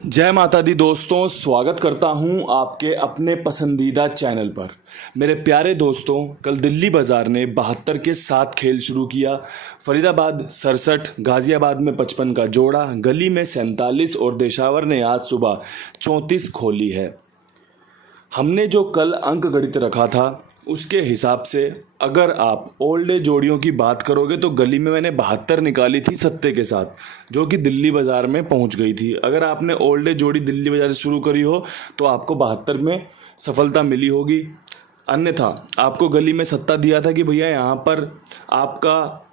जय माता दी दोस्तों, स्वागत करता हूं आपके अपने पसंदीदा चैनल पर। मेरे प्यारे दोस्तों, कल दिल्ली बाज़ार ने 72 के साथ खेल शुरू किया। फरीदाबाद 67, गाज़ियाबाद में 55 का जोड़ा, गली में 47 और देशावर ने आज सुबह 34 खोली है। हमने जो कल अंक गणित रखा था उसके हिसाब से अगर आप ओल्ड एज जोड़ियों की बात करोगे तो गली में मैंने 72 निकाली थी सत्ते के साथ, जो कि दिल्ली बाज़ार में पहुंच गई थी। अगर आपने ओल्ड एज जोड़ी दिल्ली बाज़ार से शुरू करी हो तो आपको 72 में सफलता मिली होगी। अन्यथा आपको गली में सत्ता दिया था कि भैया यहाँ पर आपका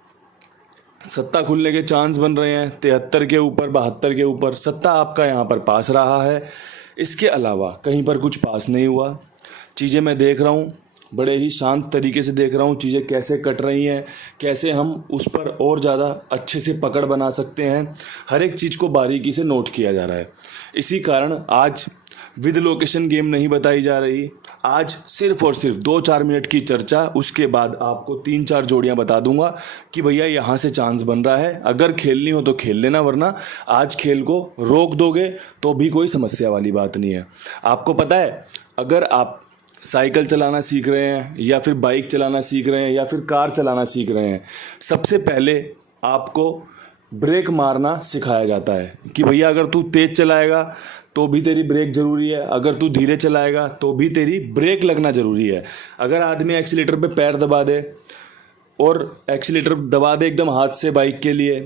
सत्ता खुलने के चांस बन रहे हैं 73 के ऊपर, 72 के ऊपर। सत्ता आपका यहाँ पर पास रहा है। इसके अलावा कहीं पर कुछ पास नहीं हुआ। चीज़ें मैं देख रहा हूँ, बड़े ही शांत तरीके से देख रहा हूँ चीज़ें कैसे कट रही हैं, कैसे हम उस पर और ज़्यादा अच्छे से पकड़ बना सकते हैं। हर एक चीज़ को बारीकी से नोट किया जा रहा है। इसी कारण आज विद लोकेशन गेम नहीं बताई जा रही। आज सिर्फ और सिर्फ 2-4 मिनट की चर्चा, उसके बाद आपको 3-4 जोड़ियां बता दूंगा कि भैया यहाँ से चांस बन रहा है। अगर खेलनी हो तो खेल लेना, वरना आज खेल को रोक दोगे तो भी कोई समस्या वाली बात नहीं है। आपको पता है, अगर आप साइकिल चलाना सीख रहे हैं या फिर बाइक चलाना सीख रहे हैं या फिर कार चलाना सीख रहे हैं, सबसे पहले आपको ब्रेक मारना सिखाया जाता है कि भैया अगर तू तेज़ चलाएगा तो भी तेरी ब्रेक ज़रूरी है, अगर तू धीरे चलाएगा तो भी तेरी ब्रेक लगना ज़रूरी है। अगर आदमी एक्सीलेटर पे पैर दबा दे और एक्सीलेटर दबा दे एकदम हाथ से बाइक के लिए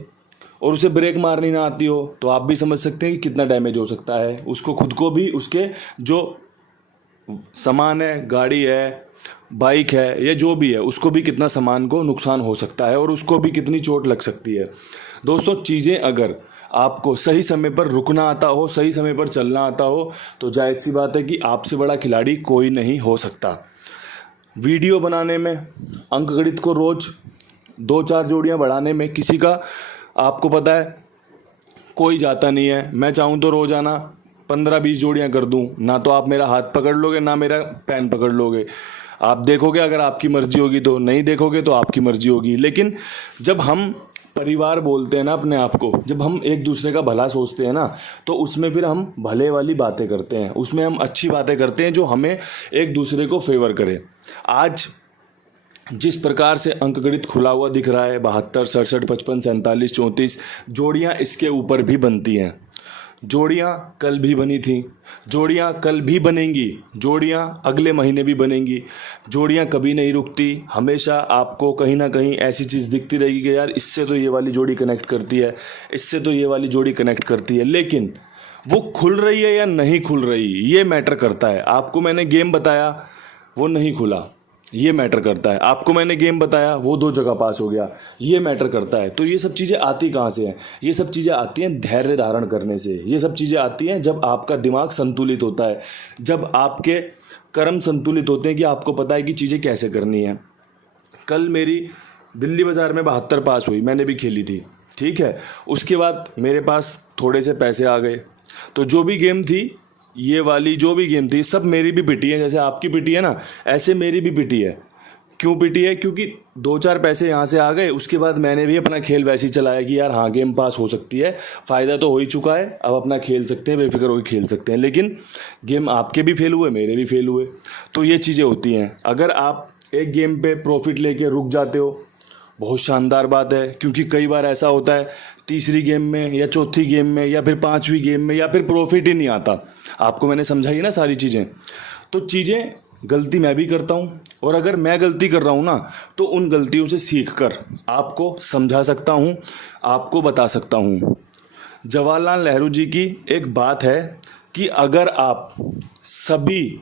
और उसे ब्रेक मारनी ना आती हो तो आप भी समझ सकते हैं कि कितना डैमेज हो सकता है। उसको खुद को भी, उसके जो सामान है, गाड़ी है, बाइक है या जो भी है, उसको भी कितना सामान को नुकसान हो सकता है और उसको भी कितनी चोट लग सकती है। दोस्तों, चीज़ें अगर आपको सही समय पर रुकना आता हो, सही समय पर चलना आता हो, तो जायज़ सी बात है कि आपसे बड़ा खिलाड़ी कोई नहीं हो सकता। वीडियो बनाने में, अंक गणित को रोज़ 2-4 जोड़ियां बढ़ाने में किसी का, आपको पता है, कोई जाता नहीं है। मैं चाहूँ तो रोज़ाना 15-20 जोड़ियां कर दूं, ना तो आप मेरा हाथ पकड़ लोगे ना मेरा पैन पकड़ लोगे। आप देखोगे अगर आपकी मर्जी होगी तो, नहीं देखोगे तो आपकी मर्जी होगी। लेकिन जब हम परिवार बोलते हैं ना अपने आप को, जब हम एक दूसरे का भला सोचते हैं ना, तो उसमें फिर हम भले वाली बातें करते हैं, उसमें हम अच्छी बातें करते हैं जो हमें एक दूसरे को फेवर करे। आज जिस प्रकार से अंक गणित खुला हुआ दिख रहा है, 72, 67, 55, 47, 34 जोड़ियाँ इसके ऊपर भी बनती हैं। जोड़ियाँ कल भी बनी थी, जोड़ियाँ कल भी बनेंगी, जोड़ियाँ अगले महीने भी बनेंगी। जोड़ियाँ कभी नहीं रुकती। हमेशा आपको कहीं ना कहीं ऐसी चीज़ दिखती रहेगी कि यार इससे तो ये वाली जोड़ी कनेक्ट करती है, इससे तो ये वाली जोड़ी कनेक्ट करती है। लेकिन वो खुल रही है या नहीं खुल रही, ये मैटर करता है। आपको मैंने गेम बताया, वो नहीं खुला, ये मैटर करता है। आपको मैंने गेम बताया, वो 2 जगह पास हो गया, ये मैटर करता है। तो ये सब चीज़ें आती कहाँ से हैं? ये सब चीज़ें आती हैं धैर्य धारण करने से। ये सब चीज़ें आती हैं जब आपका दिमाग संतुलित होता है, जब आपके कर्म संतुलित होते हैं कि आपको पता है कि चीज़ें कैसे करनी है। कल मेरी दिल्ली बाज़ार में 72 पास हुई, मैंने भी खेली थी, ठीक है। उसके बाद मेरे पास थोड़े से पैसे आ गए, तो जो भी गेम थी, ये वाली जो भी गेम थी, सब मेरी भी पिटी है। जैसे आपकी पिटी है ना, ऐसे मेरी भी पिटी है। क्यों पिटी है? क्योंकि 2-4 पैसे यहाँ से आ गए। उसके बाद मैंने भी अपना खेल वैसे ही चलाया कि यार हाँ, गेम पास हो सकती है, फ़ायदा तो हो ही चुका है, अब अपना खेल सकते हैं, बेफिक्र होकर खेल सकते हैं। लेकिन गेम आपके भी फेल हुए, मेरे भी फेल हुए। तो ये चीज़ें होती हैं। अगर आप एक गेम पे प्रॉफिट लेके रुक जाते हो, बहुत शानदार बात है, क्योंकि कई बार ऐसा होता है तीसरी गेम में या चौथी गेम में या फिर 5वीं गेम में या फिर प्रॉफिट ही नहीं आता। आपको मैंने समझाई ना सारी चीज़ें। तो चीज़ें, गलती मैं भी करता हूँ, और अगर मैं गलती कर रहा हूँ ना, तो उन गलतियों से सीख कर आपको समझा सकता हूँ, आपको बता सकता हूँ। जवाहरलाल नेहरू जी की एक बात है कि अगर आप सभी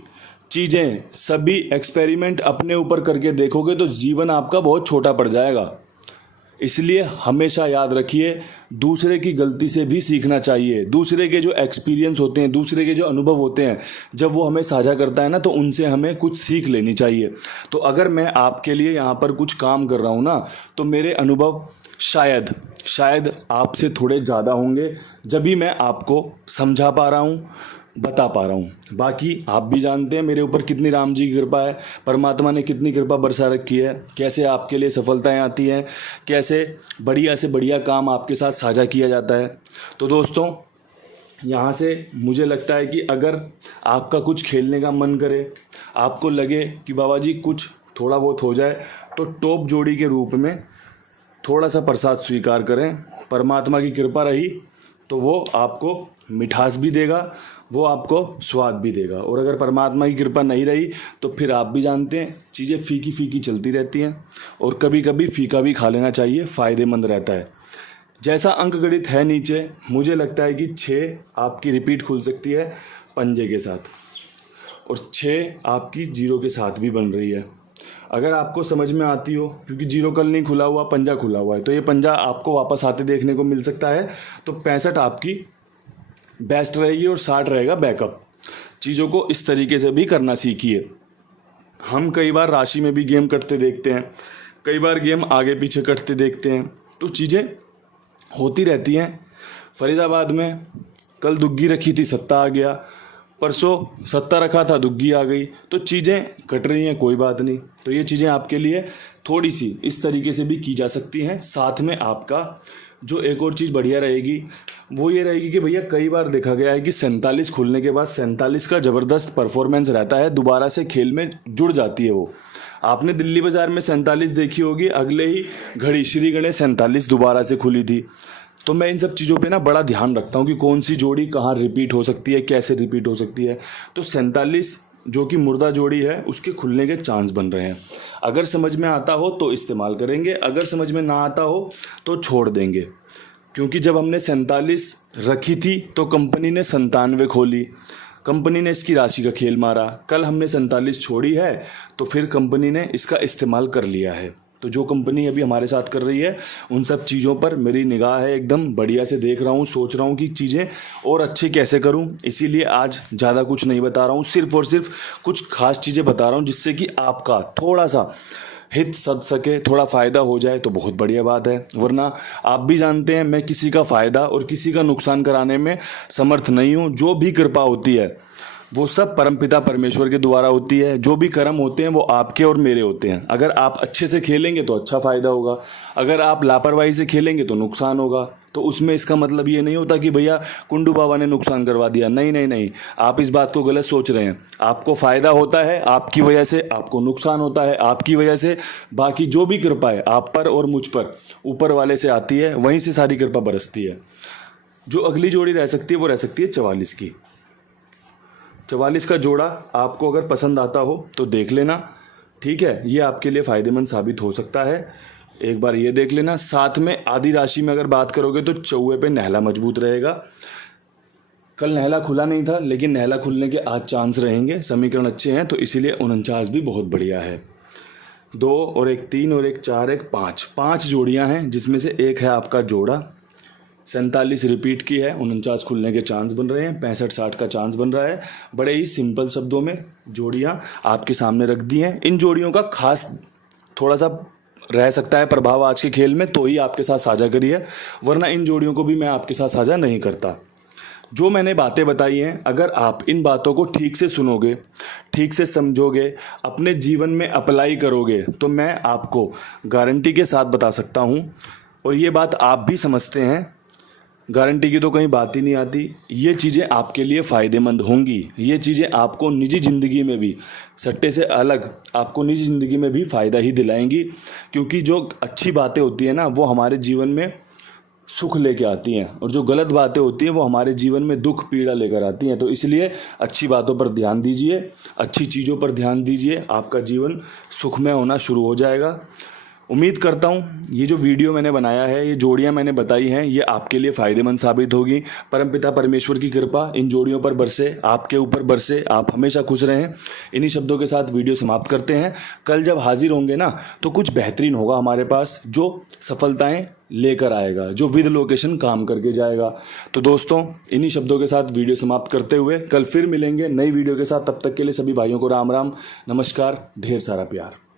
चीज़ें, सभी एक्सपेरिमेंट अपने ऊपर करके देखोगे तो जीवन आपका बहुत छोटा पड़ जाएगा। इसलिए हमेशा याद रखिए, दूसरे की गलती से भी सीखना चाहिए। दूसरे के जो एक्सपीरियंस होते हैं, दूसरे के जो अनुभव होते हैं, जब वो हमें साझा करता है ना, तो उनसे हमें कुछ सीख लेनी चाहिए। तो अगर मैं आपके लिए यहाँ पर कुछ काम कर रहा हूँ ना, तो मेरे अनुभव शायद आपसे थोड़े ज़्यादा होंगे, जब भी मैं आपको समझा पा रहा हूँ, बता पा रहा हूँ। बाकी आप भी जानते हैं मेरे ऊपर कितनी राम जी की कृपा है, परमात्मा ने कितनी कृपा बरसा रखी है, कैसे आपके लिए सफलताएं आती हैं, कैसे बढ़िया से बढ़िया काम आपके साथ साझा किया जाता है। तो दोस्तों, यहाँ से मुझे लगता है कि अगर आपका कुछ खेलने का मन करे, आपको लगे कि बाबा जी कुछ थोड़ा बहुत हो जाए, तो टॉप जोड़ी के रूप में थोड़ा सा प्रसाद स्वीकार करें। परमात्मा की कृपा रही तो वो आपको मिठास भी देगा, वो आपको स्वाद भी देगा। और अगर परमात्मा की कृपा नहीं रही तो फिर आप भी जानते हैं चीज़ें फीकी फीकी चलती रहती हैं, और कभी कभी फीका भी खा लेना चाहिए, फ़ायदेमंद रहता है। जैसा अंक गणित है नीचे, मुझे लगता है कि 6 आपकी रिपीट खुल सकती है पंजे के साथ, और 6 आपकी जीरो के साथ भी बन रही है। अगर आपको समझ में आती हो, क्योंकि जीरो कल नहीं खुला हुआ, पंजा खुला हुआ है, तो ये पंजा आपको वापस आते देखने को मिल सकता है। तो 65 आपकी बेस्ट रहेगी और 60 रहेगा बैकअप। चीज़ों को इस तरीके से भी करना सीखिए। हम कई बार राशि में भी गेम करते देखते हैं, कई बार गेम आगे पीछे करते देखते हैं, तो चीज़ें होती रहती हैं। फरीदाबाद में कल दुग्गी रखी थी, सत्ता आ गया, परसों सत्ता रखा था, दुग्गी आ गई, तो चीज़ें कट रही हैं, कोई बात नहीं। तो ये चीज़ें आपके लिए थोड़ी सी इस तरीके से भी की जा सकती हैं। साथ में आपका जो एक और चीज़ बढ़िया रहेगी वो ये रहेगी कि भैया कई बार देखा गया है कि 47 खुलने के बाद 47 का ज़बरदस्त परफॉर्मेंस रहता है, दोबारा से खेल में जुड़ जाती है वो। आपने दिल्ली बाज़ार में 47 देखी होगी, अगले ही घड़ी श्री गणेश 47 दोबारा से खुली थी। तो मैं इन सब चीज़ों पे ना बड़ा ध्यान रखता हूँ कि कौन सी जोड़ी कहाँ रिपीट हो सकती है, कैसे रिपीट हो सकती है। तो 47 जो कि मुर्दा जोड़ी है, उसके खुलने के चांस बन रहे हैं। अगर समझ में आता हो तो इस्तेमाल करेंगे, अगर समझ में ना आता हो तो छोड़ देंगे। क्योंकि जब हमने 47 रखी थी तो कंपनी ने 97 खोली, कंपनी ने इसकी राशि का खेल मारा। कल हमने 47 छोड़ी है तो फिर कंपनी ने इसका इस्तेमाल कर लिया है। तो जो कंपनी अभी हमारे साथ कर रही है, उन सब चीज़ों पर मेरी निगाह है, एकदम बढ़िया से देख रहा हूँ, सोच रहा हूँ कि चीज़ें और अच्छी कैसे करूँ। इसीलिए आज ज़्यादा कुछ नहीं बता रहा हूँ, सिर्फ और सिर्फ कुछ खास चीज़ें बता रहा हूँ जिससे कि आपका थोड़ा सा हित सध सके, थोड़ा फ़ायदा हो जाए तो बहुत बढ़िया बात है। वरना आप भी जानते हैं मैं किसी का फ़ायदा और किसी का नुकसान कराने में समर्थ नहीं हूँ। जो भी कृपा होती है वो सब परमपिता परमेश्वर के द्वारा होती है। जो भी कर्म होते हैं वो आपके और मेरे होते हैं। अगर आप अच्छे से खेलेंगे तो अच्छा फ़ायदा होगा, अगर आप लापरवाही से खेलेंगे तो नुकसान होगा। तो उसमें इसका मतलब ये नहीं होता कि भैया कुंडू बाबा ने नुकसान करवा दिया। नहीं नहीं नहीं, आप इस बात को गलत सोच रहे हैं। आपको फ़ायदा होता है आपकी वजह से, आपको नुकसान होता है आपकी वजह से। बाकी जो भी कृपा है आप पर और मुझ पर ऊपर वाले से आती है, वहीं से सारी कृपा बरसती है। जो अगली जोड़ी रह सकती है वो रह सकती है 44 की। 44 का जोड़ा आपको अगर पसंद आता हो तो देख लेना, ठीक है, ये आपके लिए फ़ायदेमंद साबित हो सकता है। एक बार ये देख लेना। साथ में आधी राशि में अगर बात करोगे तो चौवे पे नहला मजबूत रहेगा। कल नहला खुला नहीं था, लेकिन नहला खुलने के आज चांस रहेंगे। समीकरण अच्छे हैं तो इसीलिए 49 भी बहुत बढ़िया है। 2 और 1 3 और 1 4 1 5 5 जोड़ियाँ हैं, जिसमें से एक है आपका जोड़ा। 47 रिपीट की है, 49 खुलने के चांस बन रहे हैं, 65 60 का चांस बन रहा है। बड़े ही सिंपल शब्दों में जोड़ियाँ आपके सामने रख दी हैं। इन जोड़ियों का खास थोड़ा सा रह सकता है प्रभाव आज के खेल में, तो ही आपके साथ साझा करी है, वरना इन जोड़ियों को भी मैं आपके साथ साझा नहीं करता। जो मैंने बातें बताई हैं, अगर आप इन बातों को ठीक से सुनोगे, ठीक से समझोगे, अपने जीवन में अप्लाई करोगे, तो मैं आपको गारंटी के साथ बता सकता हूँ, और ये बात आप भी समझते हैं, गारंटी की तो कहीं बात ही नहीं आती, ये चीज़ें आपके लिए फ़ायदेमंद होंगी। ये चीज़ें आपको निजी ज़िंदगी में भी, सट्टे से अलग, आपको निजी ज़िंदगी में भी फ़ायदा ही दिलाएंगी। क्योंकि जो अच्छी बातें होती हैं ना, वो हमारे जीवन में सुख लेके आती हैं, और जो गलत बातें होती हैं वो हमारे जीवन में दुख पीड़ा लेकर आती हैं। तो इसलिए अच्छी बातों पर ध्यान दीजिए, अच्छी चीज़ों पर ध्यान दीजिए, आपका जीवन सुखमय होना शुरू हो जाएगा। उम्मीद करता हूँ ये जो वीडियो मैंने बनाया है, ये जोड़ियाँ मैंने बताई हैं, ये आपके लिए फ़ायदेमंद साबित होगी। परमपिता परमेश्वर की कृपा इन जोड़ियों पर बरसे, आपके ऊपर बरसे, आप हमेशा खुश रहें। इन्हीं शब्दों के साथ वीडियो समाप्त करते हैं। कल जब हाजिर होंगे ना, तो कुछ बेहतरीन होगा हमारे पास, जो सफलताएं लेकर आएगा, जो विद लोकेशन काम करके जाएगा। तो दोस्तों, इन्हीं शब्दों के साथ वीडियो समाप्त करते हुए कल फिर मिलेंगे नई वीडियो के साथ। तब तक के लिए सभी भाइयों को राम राम, नमस्कार, ढेर सारा प्यार।